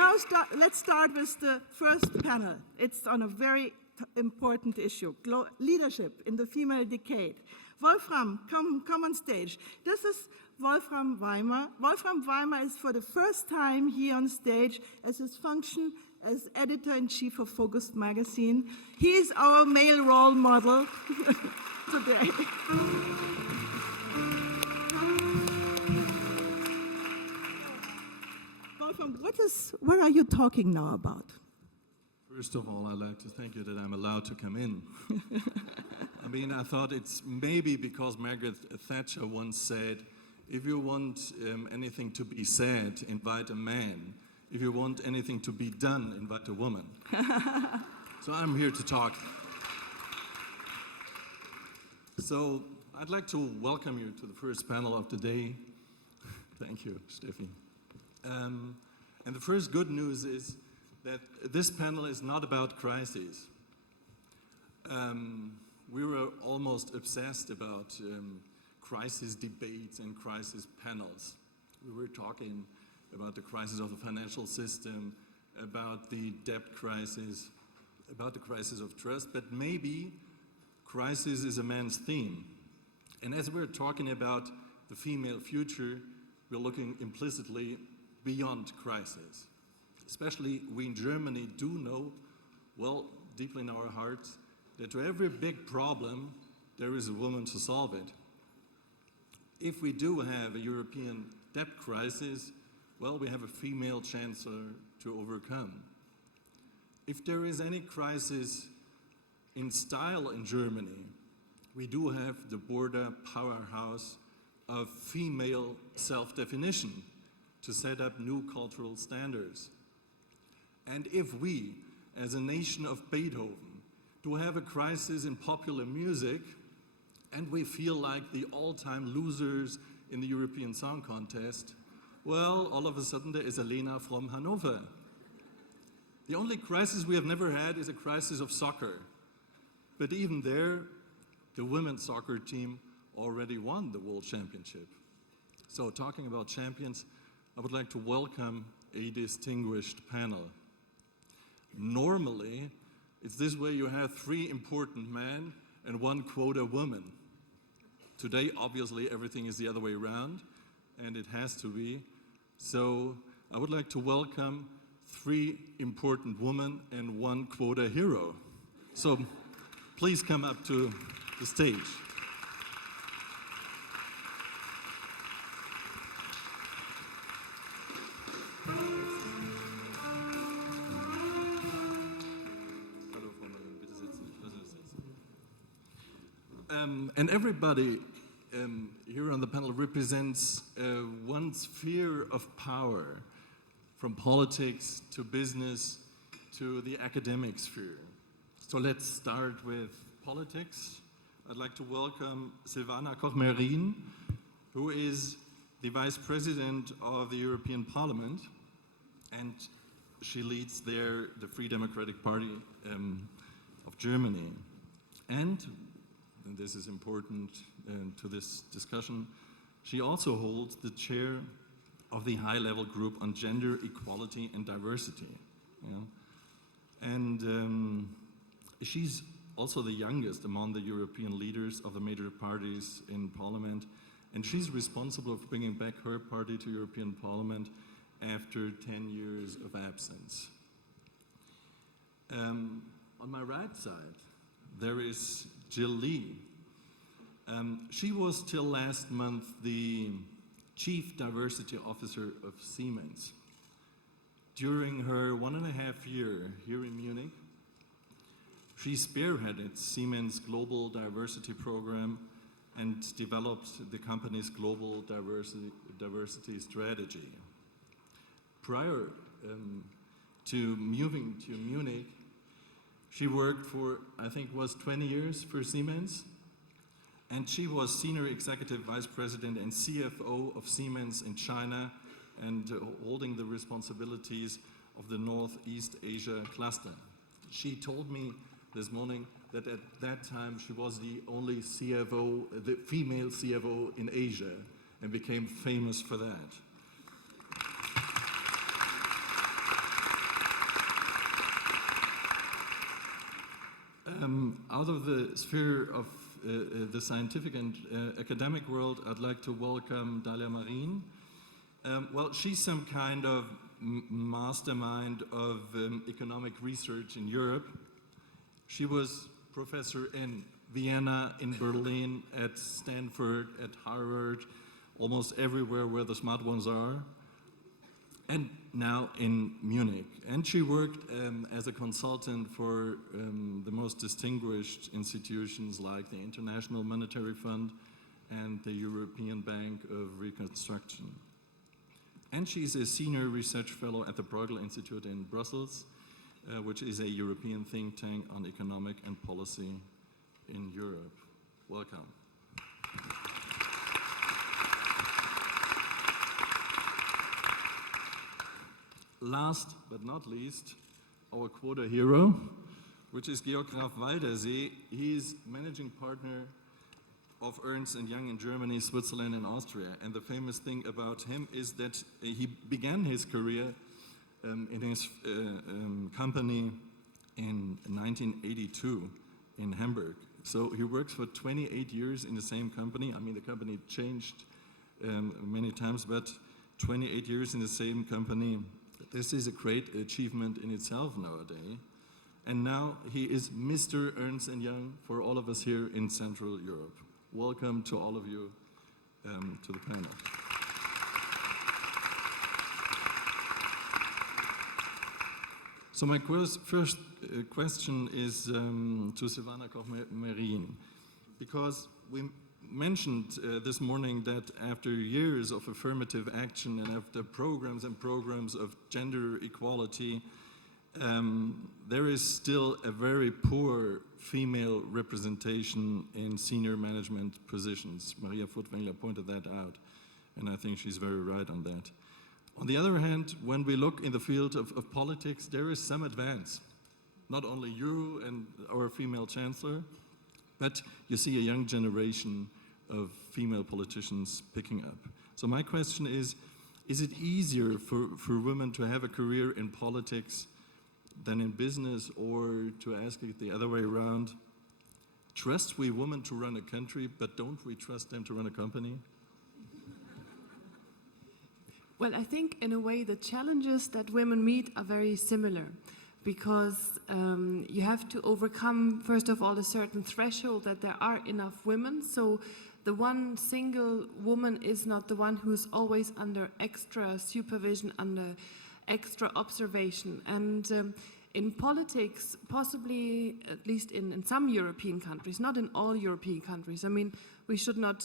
Now let's start with the first panel. It's on a very important issue, leadership in the female decade. Wolfram, come on stage. This is Wolfram Weimer. Wolfram Weimer is for the first time here on stage as his function as editor-in-chief of Focus magazine. He is our male role model today. Wolfram, what are you talking now about? First of all, I'd like to thank you that I'm allowed to come in. I mean, I thought it's maybe because Margaret Thatcher once said, if you want anything to be said, invite a man. If you want anything to be done, invite a woman. So I'm here to talk. So I'd like to welcome you to the first panel of the day. Thank you, Steffi. And the first good news is that this panel is not about crises. We were almost obsessed about crisis debates and crisis panels. We were talking about the crisis of the financial system, about the debt crisis, about the crisis of trust, but maybe crisis is a man's theme. And as we're talking about the female future, we're looking implicitly beyond crisis. Especially we in Germany do know, well, deeply in our hearts, that to every big problem, there is a woman to solve it. If we do have a European debt crisis, well, we have a female chancellor to overcome. If there is any crisis in style in Germany, we do have the border powerhouse of female self-definition to set up new cultural standards. And if we, as a nation of Beethoven, do have a crisis in popular music, and we feel like the all-time losers in the European Song Contest, well, all of a sudden there is Elena from Hanover. The only crisis we have never had is a crisis of soccer. But even there, the women's soccer team already won the World Championship. So talking about champions, I would like to welcome a distinguished panel. Normally, it's this way: you have 3 important men and 1 quota woman. Today, obviously, everything is the other way around, and it has to be. So I would like to welcome 3 important women and 1 quota hero. So please come up to the stage. And everybody here on the panel represents one sphere of power, from politics to business to the academic sphere. So let's start with politics. I'd like to welcome Silvana Koch-Mehrin, who is the Vice President of the European Parliament, and she leads there the Free Democratic Party of Germany. And this is important to this discussion, she also holds the chair of the high-level group on gender equality and diversity. Yeah? And she's also the youngest among the European leaders of the major parties in Parliament, and she's responsible for bringing back her party to European Parliament after 10 years of absence. On my right side, there is Jill Lee. She was till last month the Chief Diversity Officer of Siemens. During her 1.5 years here in Munich, she spearheaded Siemens' global diversity program and developed the company's global diversity strategy. Prior to moving to Munich, she worked for, I think, was 20 years for Siemens, and she was Senior Executive Vice President and CFO of Siemens in China, and holding the responsibilities of the Northeast Asia cluster. She told me this morning that at that time she was the only CFO, the female CFO in Asia, and became famous for that. Out of the sphere of the scientific and academic world, I'd like to welcome Dalia Marin. Well, she's some kind of mastermind of economic research in Europe. She was professor in Vienna, in Berlin, at Stanford, at Harvard, almost everywhere where the smart ones are, and now in Munich. And she worked as a consultant for the most distinguished institutions like the International Monetary Fund and the European Bank of Reconstruction. And she's a senior research fellow at the Bruegel Institute in Brussels, which is a European think tank on economic and policy in Europe. Welcome. Last but not least, our quota hero, which is Georg Graf Waldersee. He's managing partner of Ernst & Young in Germany, Switzerland, and Austria. And the famous thing about him is that he began his career in his company in 1982 in Hamburg. So he works for 28 years in the same company. I mean, the company changed many times, but 28 years in the same company. This is a great achievement in itself nowadays. And now he is Mr. Ernst & Young for all of us here in Central Europe. Welcome to all of you to the panel. So my first question is to Silvana Koch-Mehrin, because we mentioned this morning that after years of affirmative action and after programs and programs of gender equality, there is still a very poor female representation in senior management positions. Maria Furtwängler pointed that out, and I think she's very right on that. On the other hand, when we look in the field of politics, there is some advance. Not only you and our female chancellor, but you see a young generation of female politicians picking up. So my question is it easier for women to have a career in politics than in business, or to ask it the other way around, trust we women to run a country, but don't we trust them to run a company? Well, I think in a way the challenges that women meet are very similar, because you have to overcome, first of all, a certain threshold that there are enough women. So the one single woman is not the one who's always under extra supervision, under extra observation. And in politics, possibly, at least in some European countries, not in all European countries. I mean, we should not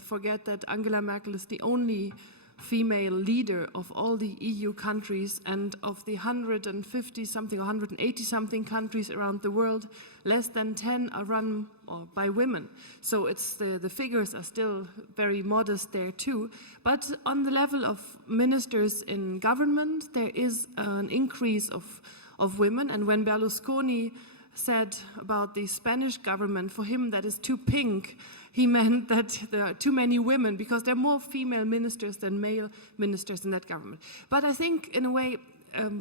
forget that Angela Merkel is the only female leader of all the EU countries, and of the 150-something or 180-something countries around the world, less than 10 are run by women. So it's the figures are still very modest there too. But on the level of ministers in government, there is an increase of women. And when Berlusconi said about the Spanish government, for him that is too pink, he meant that there are too many women, because there are more female ministers than male ministers in that government. But I think, in a way,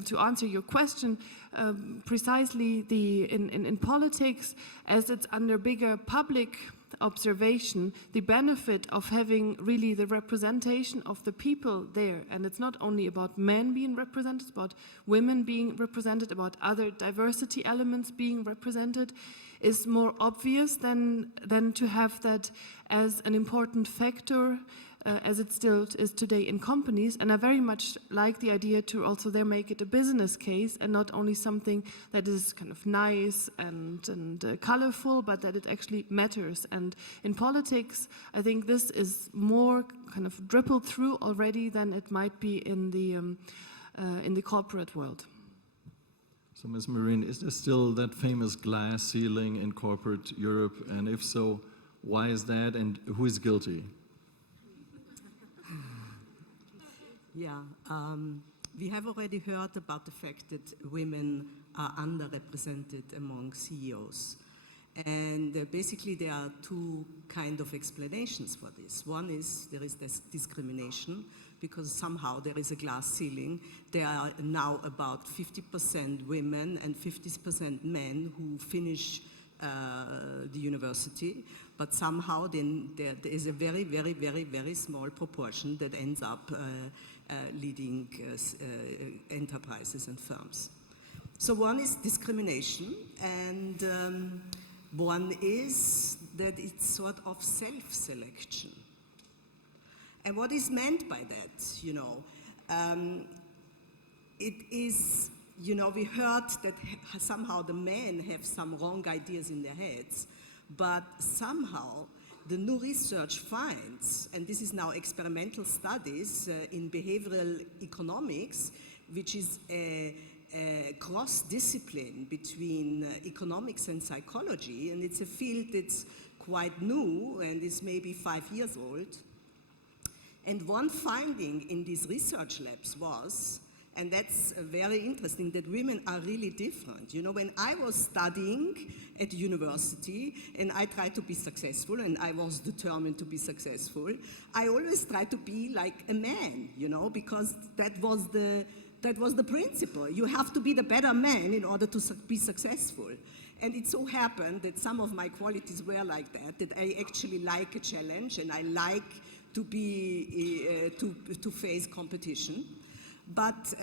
to answer your question, precisely in politics, as it's under bigger public observation, the benefit of having really the representation of the people there, and it's not only about men being represented, it's about women being represented, about other diversity elements being represented, is more obvious than to have that as an important factor, as it still is today in companies. And I very much like the idea to also there make it a business case, and not only something that is kind of nice and colorful, but that it actually matters. And in politics, I think this is more kind of dribbled through already than it might be in the corporate world. So, Ms. Marin, is there still that famous glass ceiling in corporate Europe? And if so, why is that, and who is guilty? Yeah, we have already heard about the fact that women are underrepresented among CEOs. And basically there are two kind of explanations for this. One is there is this discrimination, because somehow there is a glass ceiling. There are now about 50% women and 50% men who finish the university, but somehow then there is a very, very, very, very small proportion that ends up leading enterprises and firms. So one is discrimination, and one is that it's sort of self-selection. And what is meant by that, you know? It is, you know, we heard that somehow the men have some wrong ideas in their heads, but somehow the new research finds, and this is now experimental studies in behavioral economics, which is a cross-discipline between economics and psychology, and it's a field that's quite new and is maybe 5 years old. And one finding in these research labs was, and that's very interesting, that women are really different. You know, when I was studying at university and I tried to be successful and I was determined to be successful, I always tried to be like a man, you know, because that was the principle. You have to be the better man in order to be successful. And it so happened that some of my qualities were like that I actually like a challenge and I like to be, to face competition. But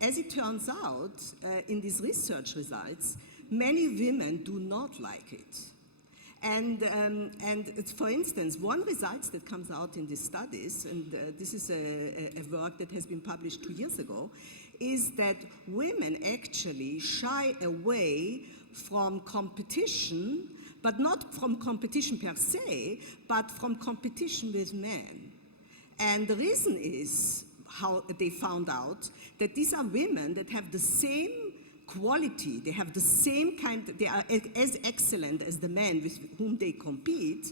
as it turns out, in these research results, many women do not like it. And it's, for instance, one result that comes out in these studies, and this is a work that has been published 2 years ago, is that women actually shy away from competition, but not from competition per se, but from competition with men. And the reason is how they found out that these are women that have the same quality, they have the same kind, they are as excellent as the men with whom they compete,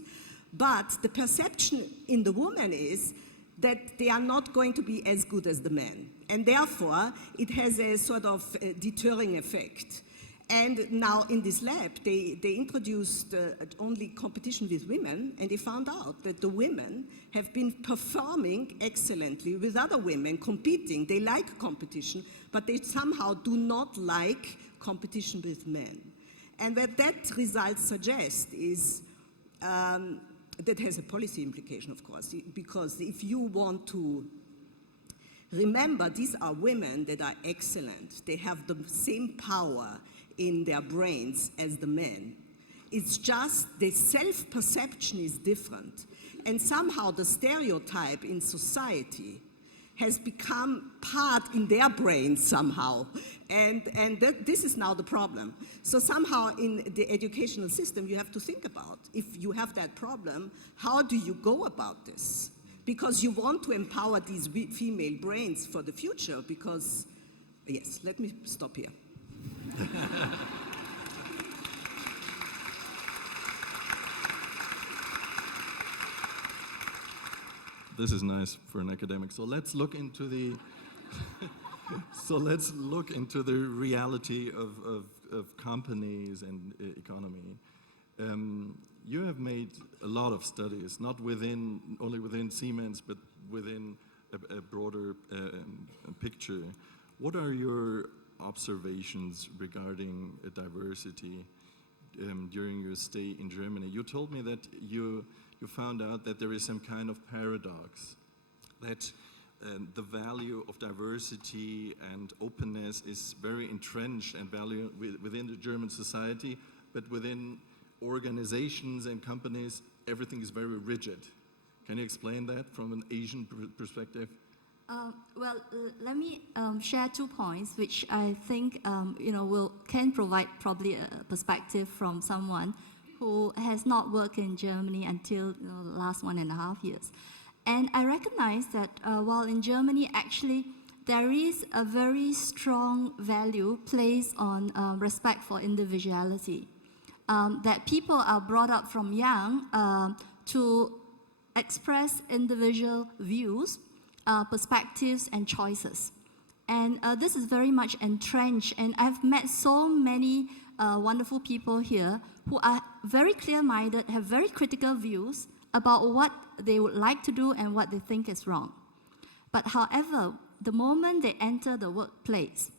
but the perception in the woman is that they are not going to be as good as the men. And therefore, it has a sort of deterring effect. And now in this lab, they introduced only competition with women, and they found out that the women have been performing excellently with other women, competing. They like competition, but they somehow do not like competition with men. And what that result suggests is, that has a policy implication, of course, because if you want to remember, these are women that are excellent. They have the same power in their brains as the men. It's just the self-perception is different. And somehow the stereotype in society has become part in their brains somehow. And this is now the problem. So somehow in the educational system, you have to think about, if you have that problem, how do you go about this? Because you want to empower these female brains for the future, because, yes, let me stop here. This is nice for an academic. So let's look into the reality of companies and economy. You have made a lot of studies, not only within Siemens, but within a broader picture. What are your observations regarding diversity during your stay in Germany? You told me that you found out that there is some kind of paradox, that the value of diversity and openness is very entrenched and valued within the German society, but within organizations and companies, everything is very rigid. Can you explain that from an Asian perspective? Well, let me share 2 points, which I think can provide probably a perspective from someone who has not worked in Germany until the last 1.5 years. And I recognize that while in Germany, actually, there is a very strong value placed on respect for individuality. That people are brought up from young to express individual views, perspectives, and choices. And this is very much entrenched, and I've met so many wonderful people here who are very clear-minded, have very critical views about what they would like to do and what they think is wrong. But however, the moment they enter the workplace,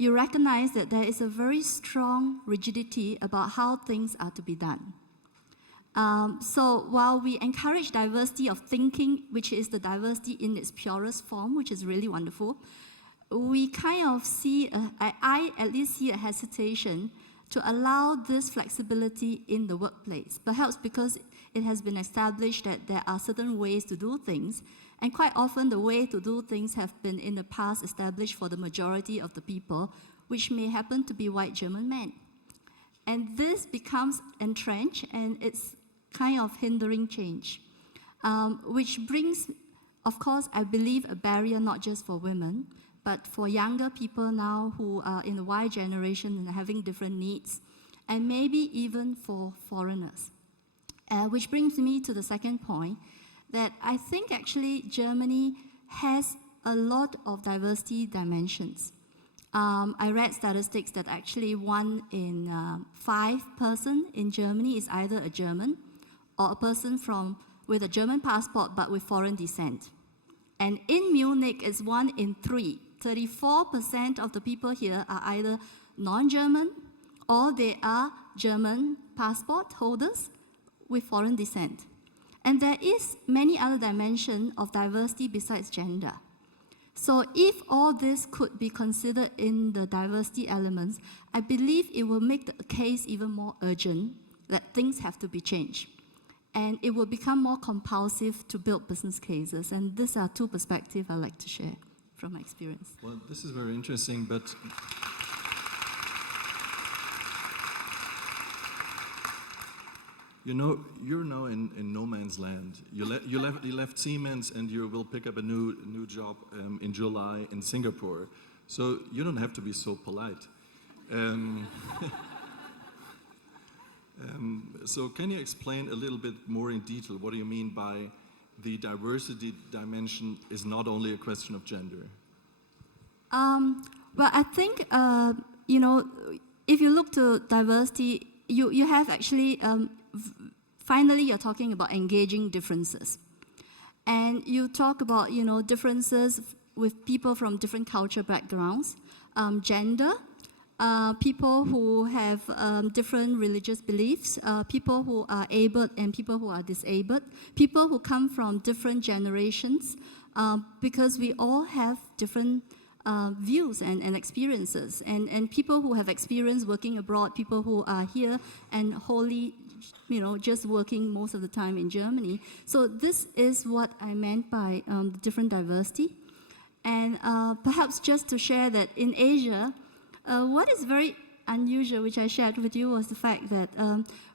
you recognize that there is a very strong rigidity about how things are to be done. So while we encourage diversity of thinking, which is the diversity in its purest form, which is really wonderful, we kind of see, I at least see a hesitation to allow this flexibility in the workplace, perhaps because it has been established that there are certain ways to do things, and quite often the way to do things have been in the past established for the majority of the people, which may happen to be white German men. And this becomes entrenched, and it's kind of hindering change, which brings, of course, I believe, a barrier not just for women, but for younger people now who are in the Y generation and having different needs, and maybe even for foreigners. Which brings me to the second point, that I think actually Germany has a lot of diversity dimensions. I read statistics that actually 1 in 5 person in Germany is either a German or a person with a German passport but with foreign descent. And in Munich, it's 1 in 3. 34% of the people here are either non-German or they are German passport holders with foreign descent. And there is many other dimensions of diversity besides gender. So if all this could be considered in the diversity elements, I believe it will make the case even more urgent that things have to be changed. And it will become more compulsive to build business cases. And these are 2 perspectives I'd like to share from my experience. Well, this is very interesting, but you know, you're now in no man's land. You left Siemens, and you will pick up a new job in July in Singapore. So you don't have to be so polite. So can you explain a little bit more in detail what do you mean by the diversity dimension is not only a question of gender? Well, I think, you know, if you look to diversity, you have actually, finally you're talking about engaging differences. And you talk about, you know, differences with people from different cultural backgrounds, gender, people who have different religious beliefs, people who are able and people who are disabled, people who come from different generations, because we all have different views and experiences, and people who have experience working abroad, people who are here and wholly, you know, just working most of the time in Germany. So this is what I meant by different diversity. And perhaps just to share that in Asia, what is very unusual, which I shared with you, was the fact that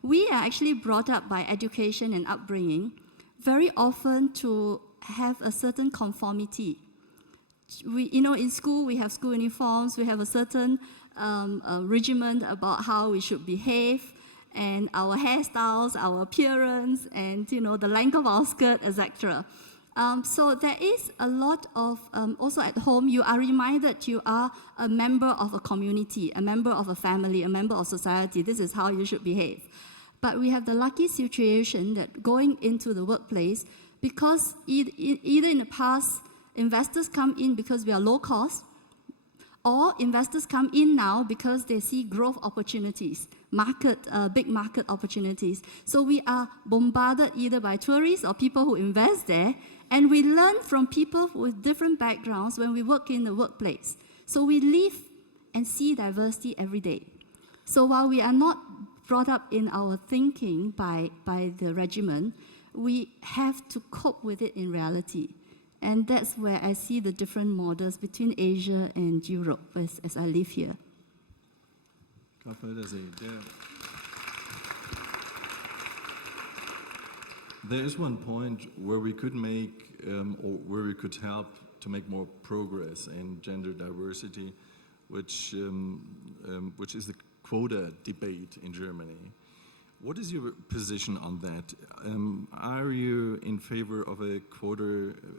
we are actually brought up by education and upbringing very often to have a certain conformity. You know, in school, we have school uniforms, we have a certain regimen about how we should behave, and our hairstyles, our appearance, and, you know, the length of our skirt, etc. So there is a lot of, also at home, you are reminded you are a member of a community, a member of a family, a member of society. This is how you should behave. But we have the lucky situation that going into the workplace, because either in the past, investors come in because we are low cost, or investors come in now because they see growth opportunities, big market opportunities. So we are bombarded either by tourists or people who invest there, and we learn from people with different backgrounds when we work in the workplace. So we live and see diversity every day. So while we are not brought up in our thinking by the regimen, we have to cope with it in reality. And that's where I see the different models between Asia and Europe as I live here. Waldersee, there is one point where we could make, or where we could help to make more progress in gender diversity, which is the quota debate in Germany. What is your position on that? Are you in favor of a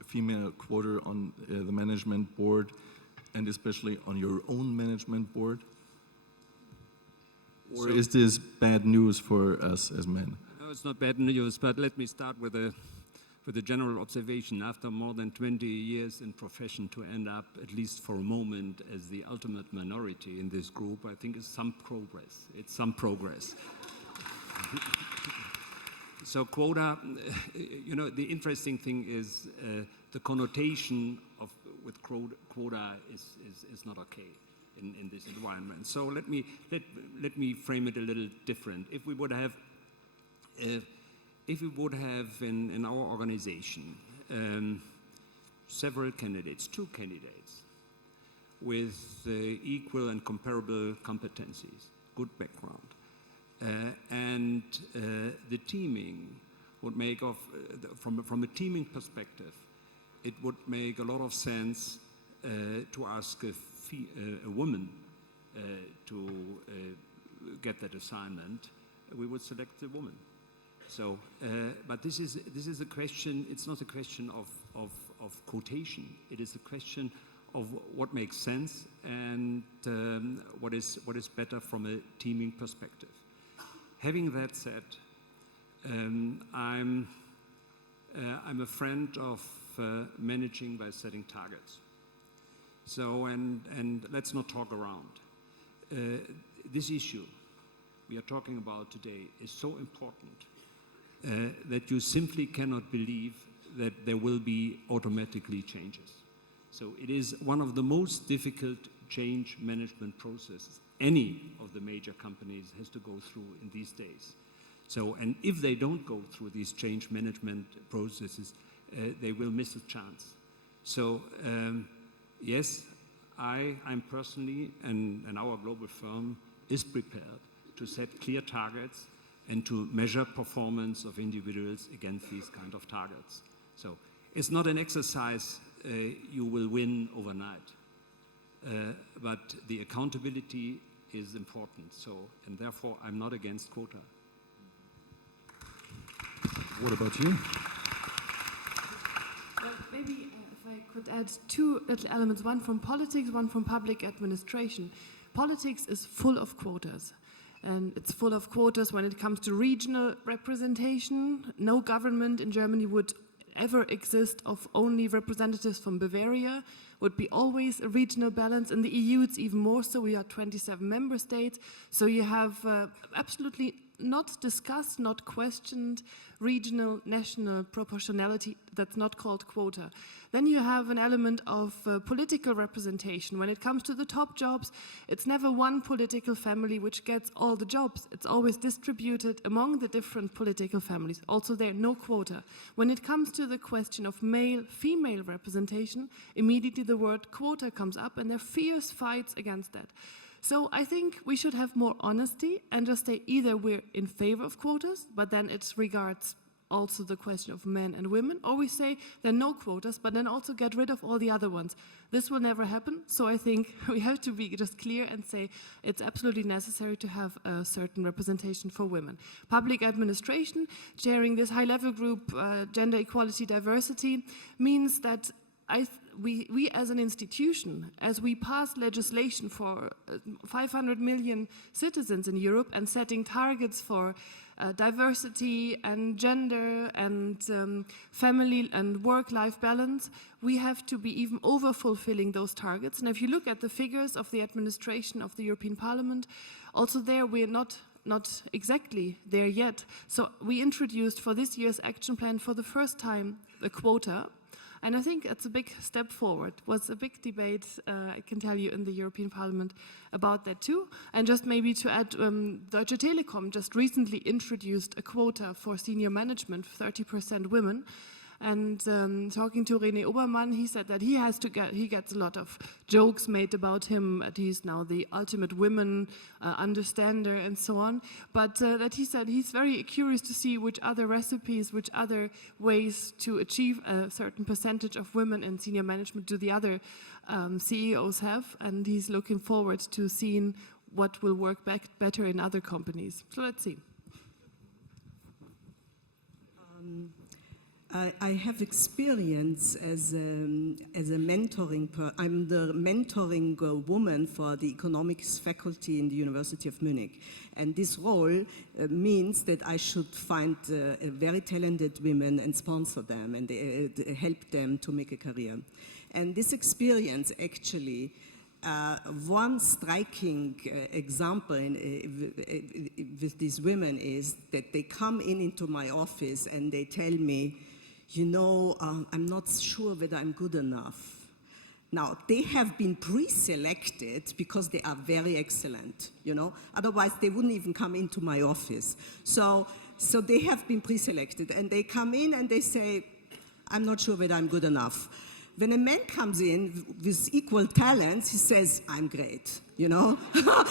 female quota on the management board, and especially on your own management board? Or is this bad news for us as men? No, it's not bad news, but let me start with a with a general observation, after more than 20 years in profession, to end up, at least for a moment, as the ultimate minority in this group, I think is some progress. It's some progress. So quota, you know, the interesting thing is the connotation with quota is not okay in this environment. So let me frame it a little different. If we would have in our organization several candidates, 2 candidates with equal and comparable competencies, good background, and the teaming would make from a teaming perspective, it would make a lot of sense to ask a woman to get that assignment. We would select a woman. So, but this is a question. It's not a question of quotation. It is a question of what makes sense and what is better from a teaming perspective. Having that said, I'm a friend of managing by setting targets. So, and let's not talk around. This issue we are talking about today is so important that you simply cannot believe that there will be automatically changes. So it is one of the most difficult change management processes any of the major companies has to go through in these days. So, and if they don't go through these change management processes, they will miss a chance. So, yes, I'm personally, and our global firm is prepared to set clear targets and to measure performance of individuals against these kind of targets. So it's not an exercise you will win overnight, but the accountability is important. So, and therefore I'm not against quota. What about you? Well, maybe if I could add 2 little elements, one from politics, one from public administration. Politics is full of quotas. And it's full of quotas when it comes to regional representation. No government in Germany would ever exist of only representatives from Bavaria, would be always a regional balance. In the EU, it's even more so. We are 27 member states. So you have absolutely not discussed, not questioned regional, national proportionality. That's not called quota. Then you have an element of political representation. When it comes to the top jobs, it's never one political family which gets all the jobs. It's always distributed among the different political families. Also there, no quota. When it comes to the question of male-female representation, immediately the word quota comes up and there are fierce fights against that. So I think we should have more honesty and just say either we're in favor of quotas, but then it regards also the question of men and women, or we say there are no quotas, but then also get rid of all the other ones. This will never happen, so I think we have to be just clear and say it's absolutely necessary to have a certain representation for women. Public administration, chairing this high-level group, gender equality, diversity, means that we as an institution, as we pass legislation for 500 million citizens in Europe and setting targets for diversity and gender and family and work-life balance, we have to be even over-fulfilling those targets. And if you look at the figures of the administration of the European Parliament, also there we're not exactly there yet. So we introduced for this year's action plan for the first time a quota. And I think it's a big step forward. It was a big debate, I can tell you, in the European Parliament about that too. And just maybe to add, Deutsche Telekom just recently introduced a quota for senior management, 30% women. And talking to René Obermann, he said that he gets a lot of jokes made about him, that he's now the ultimate women understander and so on. But that he said he's very curious to see which other recipes, which other ways to achieve a certain percentage of women in senior management do the other CEOs have. And he's looking forward to seeing what will work better in other companies. So let's see. I have experience as a mentoring. I'm the mentoring woman for the economics faculty in the University of Munich, and this role means that I should find very talented women and sponsor them and help them to make a career. And this experience actually. One striking example with these women is that they come into my office and they tell me, you know, I'm not sure whether I'm good enough. Now, they have been pre-selected because they are very excellent, you know, otherwise they wouldn't even come into my office. So they have been pre-selected and they come in and they say, I'm not sure whether I'm good enough. When a man comes in with equal talents, he says, I'm great, you know? But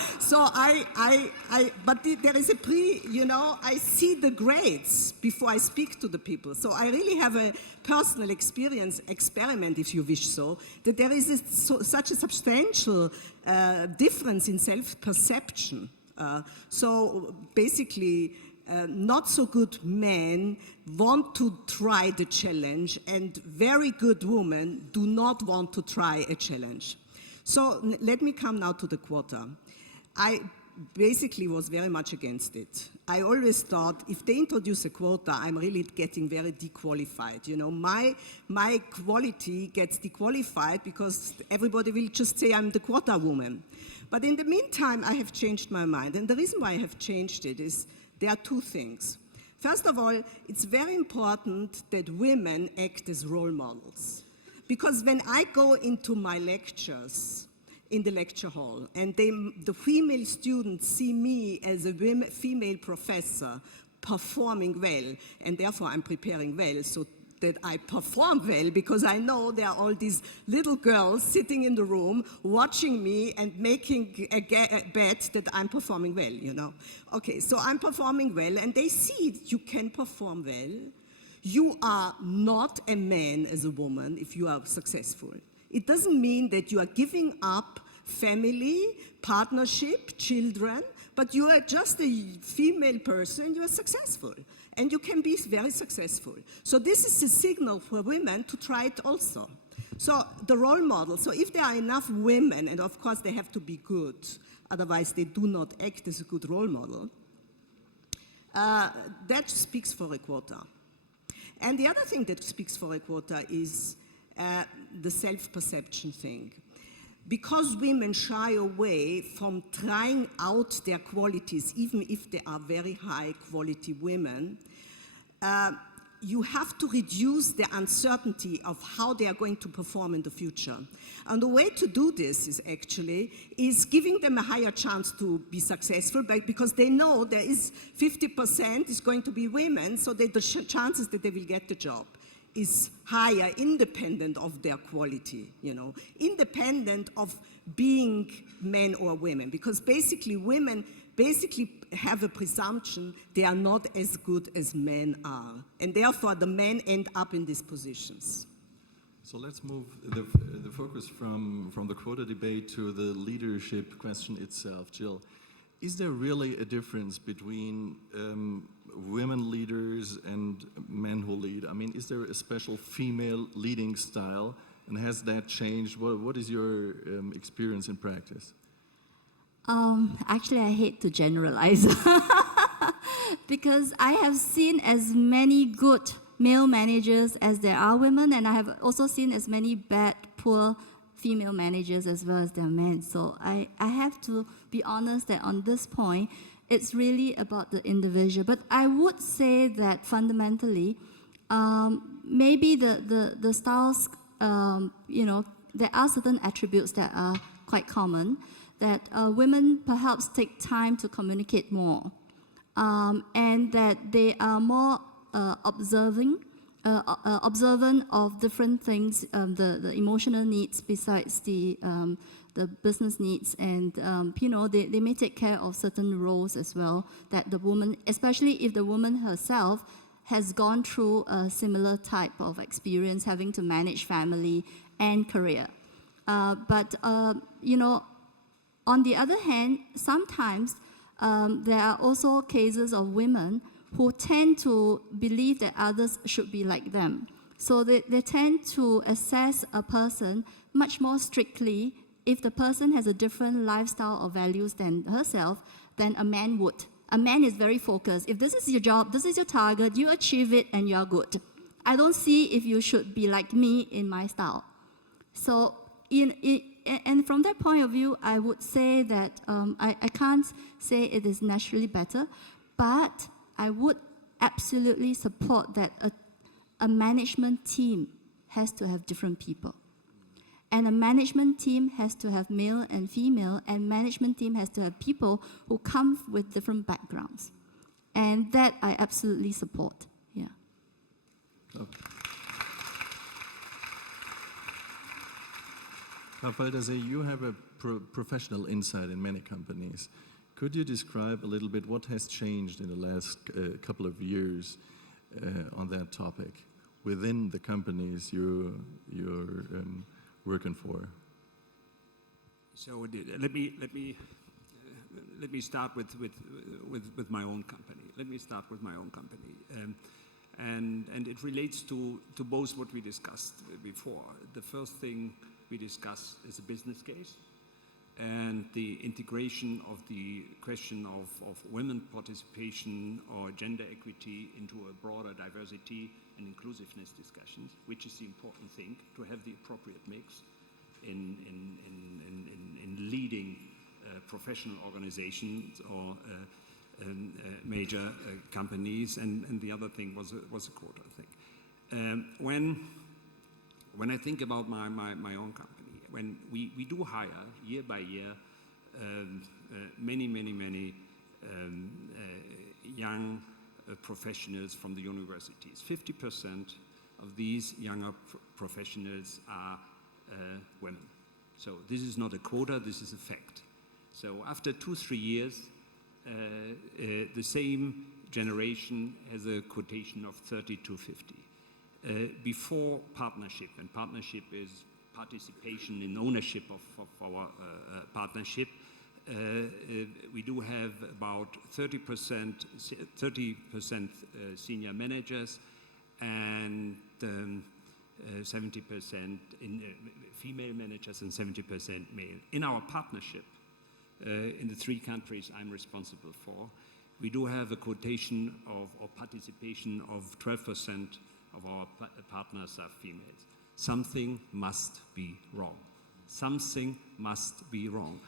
there is I see the grades before I speak to the people. So I really have a personal experiment, if you wish so, that there is such a substantial difference in self-perception. So basically, not so good men want to try the challenge, and very good women do not want to try a challenge. So let me come now to the quota. I basically was very much against it. I always thought if they introduce a quota, I'm really getting very dequalified. You know, my quality gets dequalified because everybody will just say I'm the quota woman. But in the meantime, I have changed my mind, and the reason why I have changed it is there are two things. First of all, it's very important that women act as role models. Because when I go into my lectures in the lecture hall and the female students see me as a female professor performing well, and therefore I'm preparing well so that I perform well, because I know there are all these little girls sitting in the room watching me and making a bet that I'm performing well, you know. Okay, so I'm performing well, and they see you can perform well. You are not a man as a woman if you are successful. It doesn't mean that you are giving up family, partnership, children, but you are just a female person, you are successful. And you can be very successful. So this is a signal for women to try it also. So the role model, so if there are enough women, and of course they have to be good, otherwise they do not act as a good role model, that speaks for a quota. And the other thing that speaks for a quota is the self-perception thing. Because women shy away from trying out their qualities, even if they are very high-quality women, you have to reduce the uncertainty of how they are going to perform in the future. And the way to do this is giving them a higher chance to be successful, because they know there is 50% is going to be women, so that the chances that they will get the job is higher, independent of their quality, you know, independent of being men or women, because basically women have a presumption they are not as good as men are, and therefore the men end up in these positions. So let's move the focus from the quota debate to the leadership question itself. Jill, is there really a difference between women leaders and men who lead? I mean, is there a special female leading style, and has that changed? What is your experience in practice? Actually, I hate to generalize because I have seen as many good male managers as there are women, and I have also seen as many bad, poor female managers as well as there are men. So I have to be honest that on this point, it's really about the individual. But I would say that fundamentally, maybe the styles, there are certain attributes that are quite common, that women perhaps take time to communicate more, and that they are more observant of different things, the emotional needs besides the business needs, and they may take care of certain roles as well, that the woman, especially if the woman herself has gone through a similar type of experience, having to manage family and career. But on the other hand, sometimes there are also cases of women who tend to believe that others should be like them. So they tend to assess a person much more strictly if the person has a different lifestyle or values than herself, than a man would. A man is very focused. If this is your job, this is your target, you achieve it and you are good. I don't see if you should be like me in my style. So, and from that point of view, I would say that I can't say it is naturally better, but I would absolutely support that a management team has to have different people. And a management team has to have male and female, and management team has to have people who come with different backgrounds. And that I absolutely support, yeah. Waldersee, you have a professional insight in many companies. Could you describe a little bit what has changed in the last couple of years on that topic within the companies you're working for? So let me start with my own company. Let me start with my own company, and it relates to both what we discussed before. The first thing we discussed is a business case, and the integration of the question of women participation or gender equity into a broader diversity and inclusiveness discussions, which is the important thing, to have the appropriate mix in leading professional organizations or major companies, and the other thing was a quota thing. When I think about my own company, when we do hire year by year many young professionals from the universities. 50% of these younger professionals are women. So this is not a quota, this is a fact. So after 2-3 years, the same generation has a quotation of 30 to 50. Before partnership, and partnership is participation in ownership of our partnership, we do have about 30% senior managers and 70% in female managers and 70% male. In our partnership, in the 3 countries I'm responsible for, we do have a quotation of or participation of 12% of our partners are females. Something must be wrong. Something must be wrong.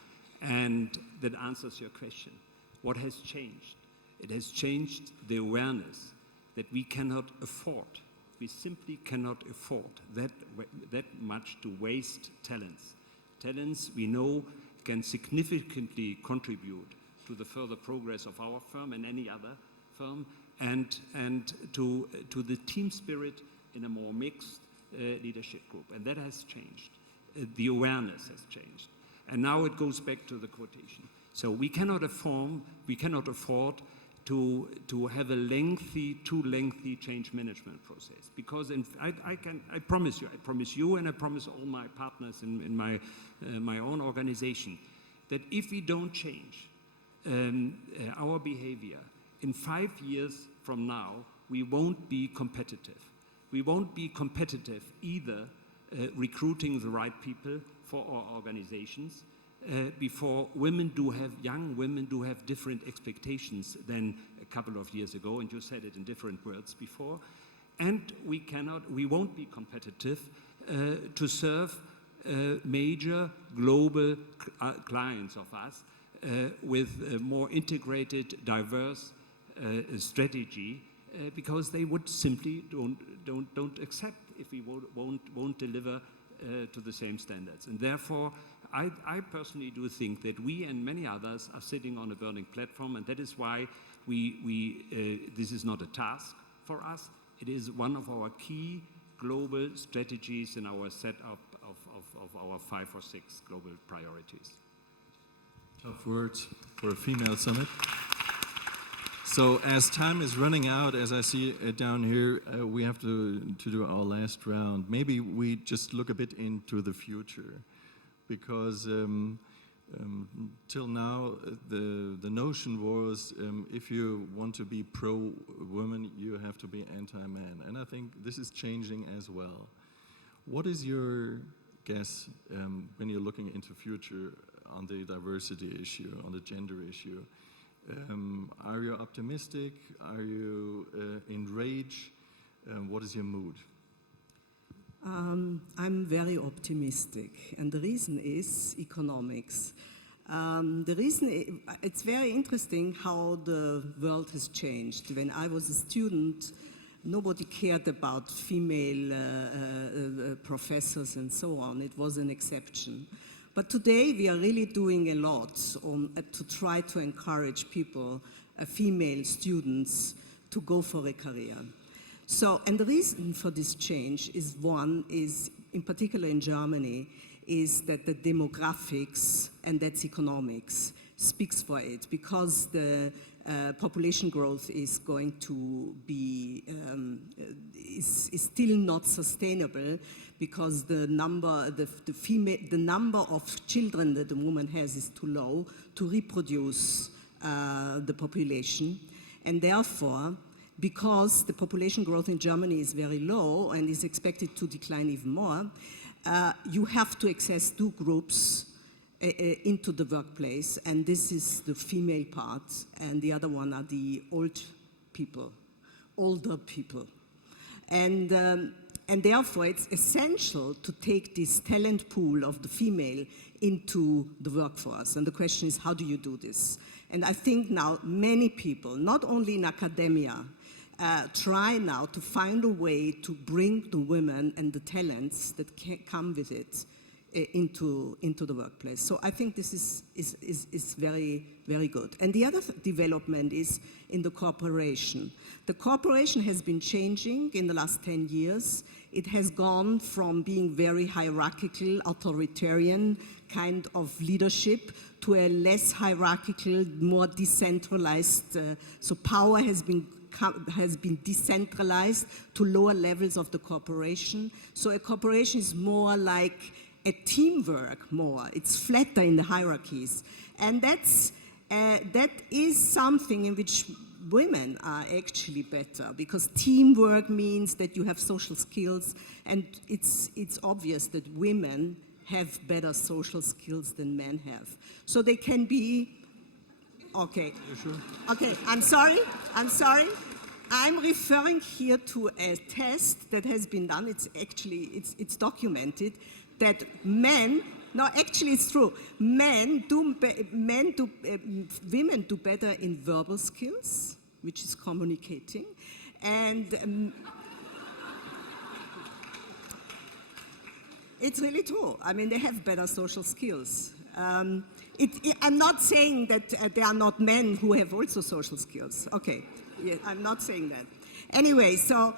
And that answers your question. What has changed? It has changed the awareness that we cannot afford, we simply cannot afford that much to waste talents. Talents we know can significantly contribute to the further progress of our firm and any other firm, and to the team spirit in a more mixed leadership group. And that has changed. The awareness has changed. And now it goes back to the quotation. So we cannot afford to have a too lengthy change management process, because I promise you, and I promise all my partners in my own organization, that if we don't change our behavior, in 5 years from now, we won't be competitive. We won't be competitive either recruiting the right people for our organizations, before young women do have different expectations than a couple of years ago, and you said it in different words before, and we won't be competitive to serve major global clients of us with a more integrated, diverse strategy, because they would simply don't accept if we won't deliver to the same standards. And therefore, I personally do think that we and many others are sitting on a burning platform, and that is why this is not a task for us. It is one of our key global strategies in our setup of our 5 or 6 global priorities. Tough words for a female summit. So as time is running out, as I see it down here, we have to do our last round. Maybe we just look a bit into the future, because Till now, the notion was if you want to be pro-woman, you have to be anti-man. And I think this is changing as well. What is your guess when you're looking into future on the diversity issue, on the gender issue? Are you optimistic? Are you enraged? What is your mood? I'm very optimistic, and the reason is economics. The reason, it's very interesting how the world has changed. When I was a student, nobody cared about female professors and so on. It was an exception. But today we are really doing a lot to try to encourage people, female students, to go for a career. So, and the reason for this change is in particular in Germany, is that the demographics, and that's economics, speaks for it, because the population growth is going to be, is still not sustainable, because the number of children that a woman has is too low to reproduce the population, and therefore, because the population growth in Germany is very low and is expected to decline even more, you have to access two groups into the workplace, and this is the female part, and the other one are the older people. And therefore, it's essential to take this talent pool of the female into the workforce. And the question is, how do you do this? And I think now many people, not only in academia, try now to find a way to bring the women and the talents that come with it into the workplace. So I think this is very, very good. And the other development is in the corporation. The corporation has been changing in the last 10 years. It has gone from being very hierarchical, authoritarian kind of leadership to a less hierarchical, more decentralized, so power has been decentralized to lower levels of the corporation. So a corporation is more like a teamwork more. It's flatter in the hierarchies. And that is something in which women are actually better, because teamwork means that you have social skills, and it's obvious that women have better social skills than men have. So they can be, okay. Sure. Okay, I'm sorry. I'm referring here to a test that has been done. It's actually, it's documented that men, no, actually it's true. Women do better in verbal skills, which is communicating, and it's really true. I mean, they have better social skills. I'm not saying that there are not men who have also social skills. Okay, yeah, I'm not saying that. Anyway, so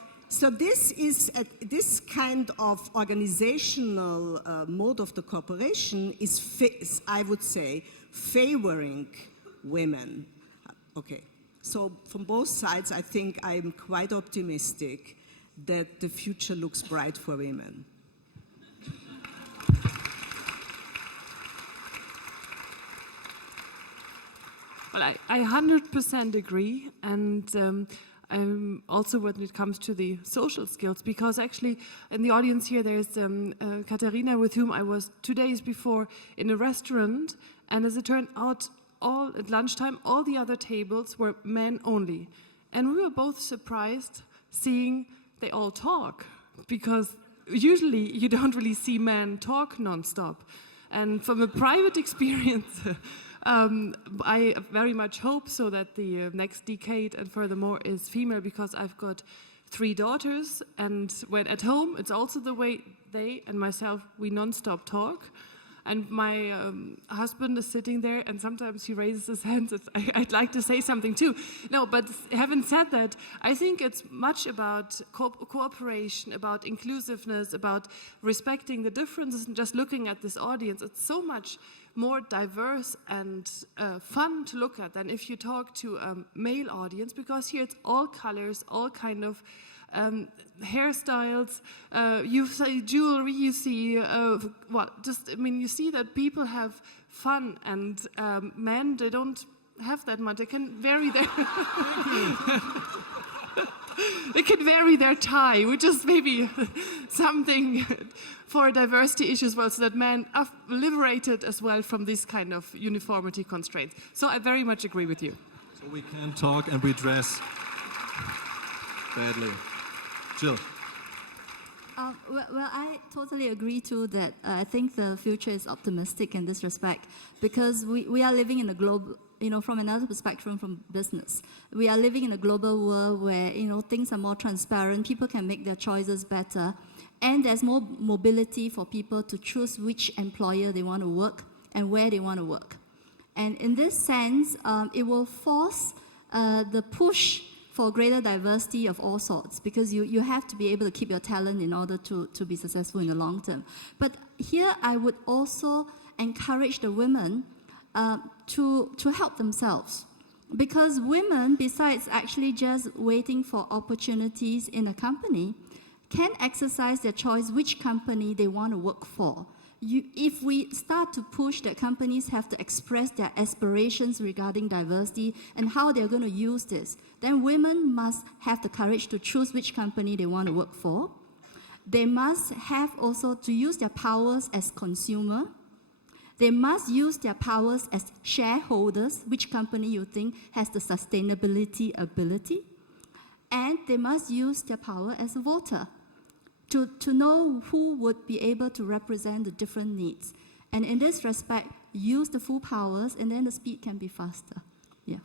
this is this kind of organizational mode of the corporation is, I would say, favoring women. Okay, so from both sides, I think I'm quite optimistic that the future looks bright for women. Well, I 100% agree, and also when it comes to the social skills, because actually in the audience here there's Katharina, with whom I was 2 days before in a restaurant, and as it turned out, all at lunchtime, all the other tables were men only. And we were both surprised seeing they all talk, because usually you don't really see men talk nonstop. And from a private experience, I very much hope so that the next decade and furthermore is female, because I've got 3 daughters, and when at home it's also the way they and myself, we non-stop talk. And my husband is sitting there, and sometimes he raises his hands. I'd like to say something too. No, but having said that, I think it's much about cooperation, about inclusiveness, about respecting the differences, and just looking at this audience. It's so much more diverse and fun to look at than if you talk to a male audience, because here it's all colors, all kind of hairstyles, you see jewelry, you see you see that people have fun, and men, they don't have that much. They can vary their they can vary their tie, which is maybe something for diversity issues as well, so that men are liberated as well from this kind of uniformity constraints. So I very much agree with you. So we can talk and we dress badly. Jill. Well, I totally agree too that I think the future is optimistic in this respect, because we are living in a global, from another perspective from business. We are living in a global world where, things are more transparent, people can make their choices better, and there's more mobility for people to choose which employer they want to work and where they want to work. And in this sense, it will force the push for greater diversity of all sorts, because you have to be able to keep your talent in order to be successful in the long term. But here I would also encourage the women to help themselves. Because women, besides actually just waiting for opportunities in a company, can exercise their choice which company they want to work for. If we start to push that companies have to express their aspirations regarding diversity and how they're going to use this, then women must have the courage to choose which company they want to work for. They must have also to use their powers as consumer. They must use their powers as shareholders, which company you think has the sustainability ability. And they must use their power as a voter, to know who would be able to represent the different needs. And in this respect, use the full powers, and then the speed can be faster. Yeah.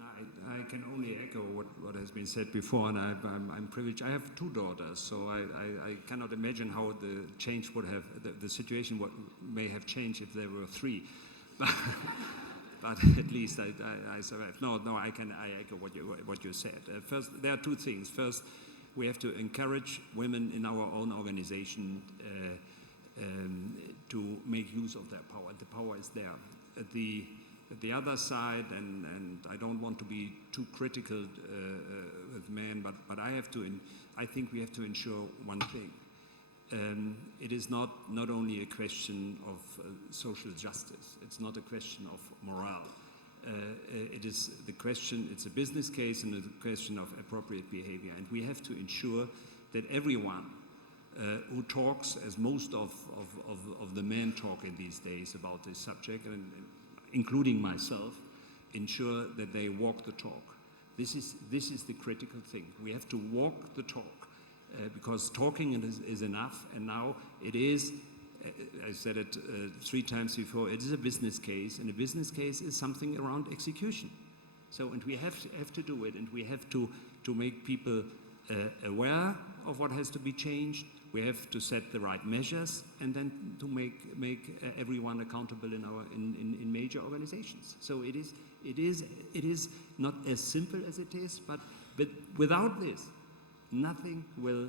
I can only echo what has been said before, and I'm privileged. I have 2 daughters, so I cannot imagine how the change would have, the situation may have changed if there were 3. But at least I survived. No, I echo what you said. First, there are 2 things. First, we have to encourage women in our own organization to make use of their power. The power is there. At the other side, and I don't want to be too critical with men, but I think we have to ensure one thing. It is not only a question of social justice. It's not a question of morale. It is the question, it's a business case and a question of appropriate behavior. And we have to ensure that everyone who talks, as most of the men talk in these days about this subject, and including myself, ensure that they walk the talk. This is the critical thing. We have to walk the talk. Because talking is enough, and now it is, I said it 3 times before, it is a business case, and a business case is something around execution. So, and we have to do it, and we have to make people aware of what has to be changed. We have to set the right measures, and then to make everyone accountable in major organizations. So it is not as simple as it is, but without this, nothing will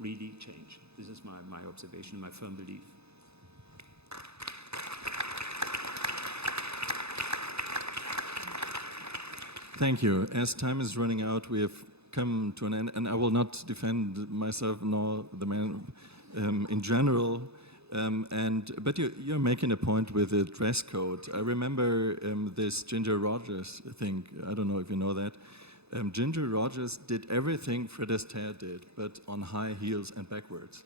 really change. This is my observation, my firm belief. Thank you. As time is running out, we have come to an end, and I will not defend myself nor the man in general. But you're making a point with the dress code. I remember this Ginger Rogers thing. I don't know if you know that. Ginger Rogers did everything Fred Astaire did, but on high heels and backwards.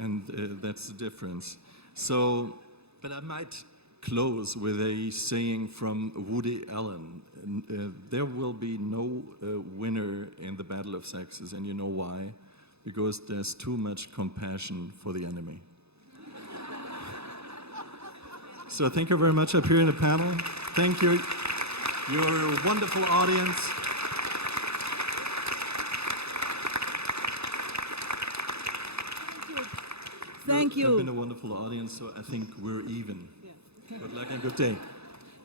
And that's the difference. So, but I might close with a saying from Woody Allen. There will be no winner in the battle of sexes, and you know why? Because there's too much compassion for the enemy. So thank you very much up here in the panel. Thank you. You're a wonderful audience. Thank you. You've been a wonderful audience, so I think we're even. Yeah. Good luck and good day.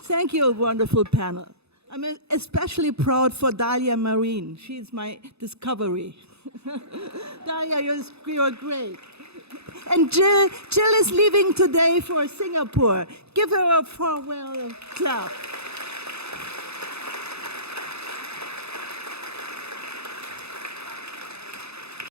Thank you, wonderful panel. I'm especially proud for Koch-Mehrin. She's my discovery. Dahlia, you're great. And Jill is leaving today for Singapore. Give her a farewell clap.